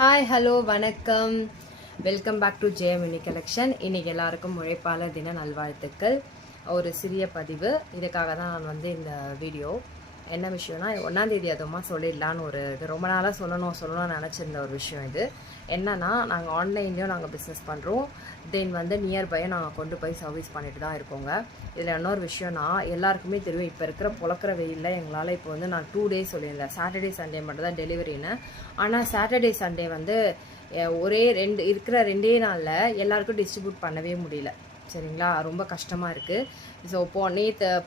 Hi hello வணக்கம். Welcome back to Jayamini collection. இன்றைக்கி எல்லாருக்கும் உழைப்பாளர் தின நல்வாழ்த்துக்கள். ஒரு சிறிய பதிவு, இதுக்காக தான் நான் இந்த வீடியோ. என்ன விஷயம்னா, 1ஆம் தேதி அதுவுமா சொல்லிடலான்னு இது ரொம்ப நாளாக சொல்லணும்னு நினச்சிருந்த ஒரு விஷயம். இது என்னன்னா, நாங்கள் ஆன்லைன்லேயும் நாங்கள் பிஸ்னஸ் பண்ணுறோம். தென் நியர்பையை நாங்கள் கொண்டு போய் சர்வீஸ் பண்ணிட்டு தான் இருக்கோங்க. இதில் இன்னொரு விஷயம்னா, எல்லாருக்குமே தெரியும், இப்போ இருக்கிற புழக்கிற வெயிலில் எங்களால் இப்போ நான் 2 days சொல்லியிருந்தேன். சாட்டர்டே சண்டே மட்டும் தான் டெலிவரின்னு. ஆனால் சாட்டர்டே சண்டே ஒரே இருக்கிற 2 நாளில் எல்லாருக்கும் டிஸ்ட்ரிபியூட் பண்ணவே முடியல. சரிங்களா, ரொம்ப கஷ்டமாக இருக்குது. ஸோ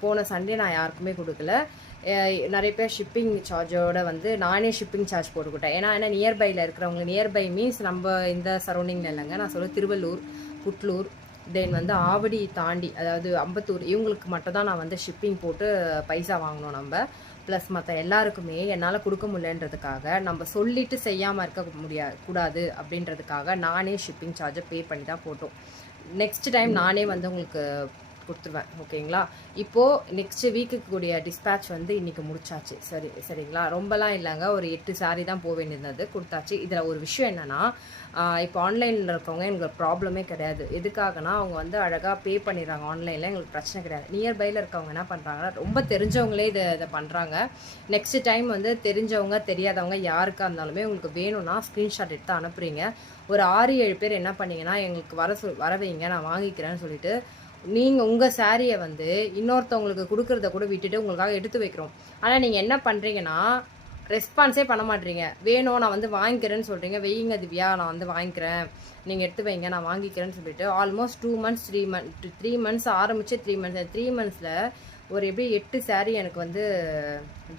போன சண்டே நான் யாருக்குமே கொடுக்கல. நிறைய பேர் ஷிப்பிங் சார்ஜோட நானே ஷிப்பிங் சார்ஜ் போட்டுக்கிட்டேன். ஏன்னா நியர்பையில் இருக்கிறவங்க, நியர்பை மீன்ஸ் நம்ம இந்த சரௌண்டிங்கில் இல்லைங்க, நான் சொல்ல திருவள்ளூர், புட்லூர், தென் ஆவடி தாண்டி, அதாவது அம்பத்தூர், இவங்களுக்கு மட்டும் தான் நான் ஷிப்பிங் போட்டு பைசா வாங்கணும் நம்ம. ப்ளஸ் மற்ற எல்லாருக்குமே என்னால் கொடுக்க முடியலன்றதுக்காக, நம்ம சொல்லிவிட்டு செய்யாமல் இருக்க கூடாது அப்படின்றதுக்காக நானே ஷிப்பிங் சார்ஜை பே பண்ணி தான் போட்டோம். நெக்ஸ்ட் டைம் நானே உங்களுக்கு கொடுத்துருவேன். ஓகேங்களா. இப்போது நெக்ஸ்ட் வீக்குக்கு கூடிய டிஸ்பேட்ச் இன்றைக்கி முடிச்சாச்சு. சரிங்களா, ரொம்பலாம் இல்லைங்க, ஒரு 8 சாரி தான் போக வேண்டியிருந்தது, கொடுத்தாச்சு. இதில் ஒரு விஷயம் என்னென்னா, இப்போ ஆன்லைனில் இருக்கவங்க எங்களுக்கு ப்ராப்ளமே கிடையாது. எதுக்காகனா, அவங்க அழகாக பே பண்ணிடுறாங்க ஆன்லைனில், எங்களுக்கு பிரச்சனை கிடையாது. நியர்பையில் இருக்கவங்க என்ன பண்ணுறாங்கன்னா, ரொம்ப தெரிஞ்சவங்களே இதை பண்ணுறாங்க. நெக்ஸ்ட் டைம் தெரிஞ்சவங்க தெரியாதவங்க யாருக்காக இருந்தாலுமே உங்களுக்கு வேணும்னா ஸ்க்ரீன்ஷாட் எடுத்து அனுப்புகிறீங்க. ஒரு 6-7 பேர் என்ன பண்ணிங்கன்னா, எங்களுக்கு வர வைங்க, நான் வாங்கிக்கிறேன்னு சொல்லிட்டு நீங்கள் உங்கள் சாரியை இன்னொருத்தவங்களுக்கு கொடுக்குறத கூட விட்டுட்டு உங்களுக்காக எடுத்து வைக்கிறோம். ஆனால் நீங்கள் என்ன பண்ணுறீங்கன்னா, ரெஸ்பான்ஸே பண்ண மாட்டீங்க. வேணும், நான் வாங்கிக்கிறேன்னு சொல்கிறீங்க. வெய்யுங்க திவ்யா, நான் வாங்கிக்கிறேன், நீங்கள் எடுத்து வைங்க, நான் வாங்கிக்கிறேன்னு சொல்லிட்டு ஆல்மோஸ்ட் 2 months 3 months ஆரம்பித்து 3 monthஸில் ஒரு எப்படி 8 சாரீ எனக்கு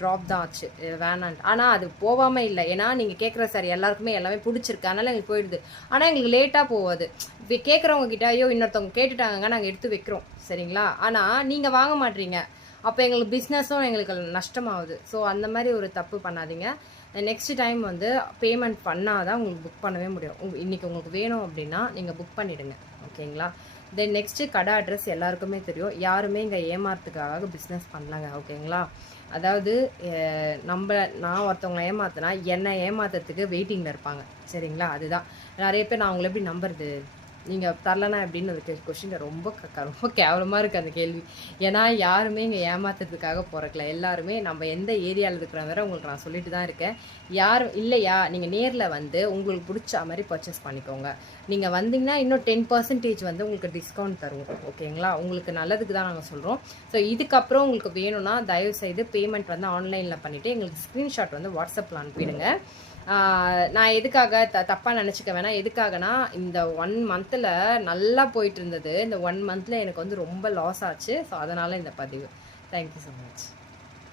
ட்ராப் தான் ஆச்சு, வேணான்ட்டு. ஆனால் அது போகாமல் இல்லை, ஏன்னா நீங்கள் கேட்குற சாரி எல்லாருக்குமே எல்லாமே பிடிச்சிருக்கு, அதனால் எங்களுக்கு போயிடுது. ஆனால் எங்களுக்கு லேட்டாக போகாது. இப்போ கேட்குறவங்க கிட்ட, ஐயோ இன்னொருத்தவங்க கேட்டுட்டாங்க, நாங்கள் எடுத்து வைக்கிறோம். சரிங்களா, ஆனால் நீங்கள் வாங்க மாட்டீங்க. அப்போ எங்களுக்கு பிஸ்னஸும் எங்களுக்கு நஷ்டமாகுது. ஸோ அந்த மாதிரி ஒரு தப்பு பண்ணாதீங்க. நெக்ஸ்ட் டைம் பேமெண்ட் பண்ணால் தான் உங்களுக்கு புக் பண்ணவே முடியும். இன்றைக்கி உங்களுக்கு வேணும் அப்படின்னா நீங்கள் புக் பண்ணிவிடுங்க. ஓகேங்களா. தென் நெக்ஸ்ட்டு கடை அட்ரஸ் எல்லாருக்குமே தெரியும். யாருமே இங்கே ஏமாத்துறதுக்காக பிஸ்னஸ் பண்ணலாங்க. ஓகேங்களா. அதாவது நான் ஒருத்தவங்களை ஏமாத்தினா என்னை ஏமாத்துறதுக்கு வெயிட்டிங்கில் இருப்பாங்க. சரிங்களா, அதுதான். நிறைய பேர் நான் அவங்கள எப்படி நம்புறது, நீங்கள் தரலனா அப்படின்னு ஒரு கொஷின் ரொம்ப ரொம்ப கேவலமாக இருக்குது அந்த கேள்வி. ஏன்னா யாருமே இங்கே ஏமாத்துறதுக்காக போகிறக்கல. எல்லாருமே நம்ம எந்த ஏரியாவில் இருக்கிற வேற உங்களுக்கு நான் சொல்லிட்டு தான் இருக்கேன். யாரும் இல்லையா, நீங்கள் நேரில் உங்களுக்கு பிடிச்ச மாதிரி பர்ச்சேஸ் பண்ணிக்கோங்க. நீங்கள் வந்தீங்கன்னா இன்னும் 10% உங்களுக்கு டிஸ்கவுண்ட் தருவோம். ஓகேங்களா, உங்களுக்கு நல்லதுக்கு தான் நாங்கள் சொல்கிறோம். ஸோ இதுக்கப்புறம் உங்களுக்கு வேணும்னா தயவுசெய்து பேமெண்ட் ஆன்லைனில் பண்ணிவிட்டு எங்களுக்கு ஸ்க்ரீன்ஷாட் வாட்ஸ்அப்பில் அனுப்பிடுங்க. நான் எதுக்காக தப்பாக நினச்சிக்க வேணாம். எதுக்காகனா, இந்த 1 monthல் நல்லா போயிட்டு இருந்தது. இந்த 1 monthல் எனக்கு ரொம்ப லாஸ் ஆச்சு. ஸோ அதனால் இந்த பதிவு. Thank you so much.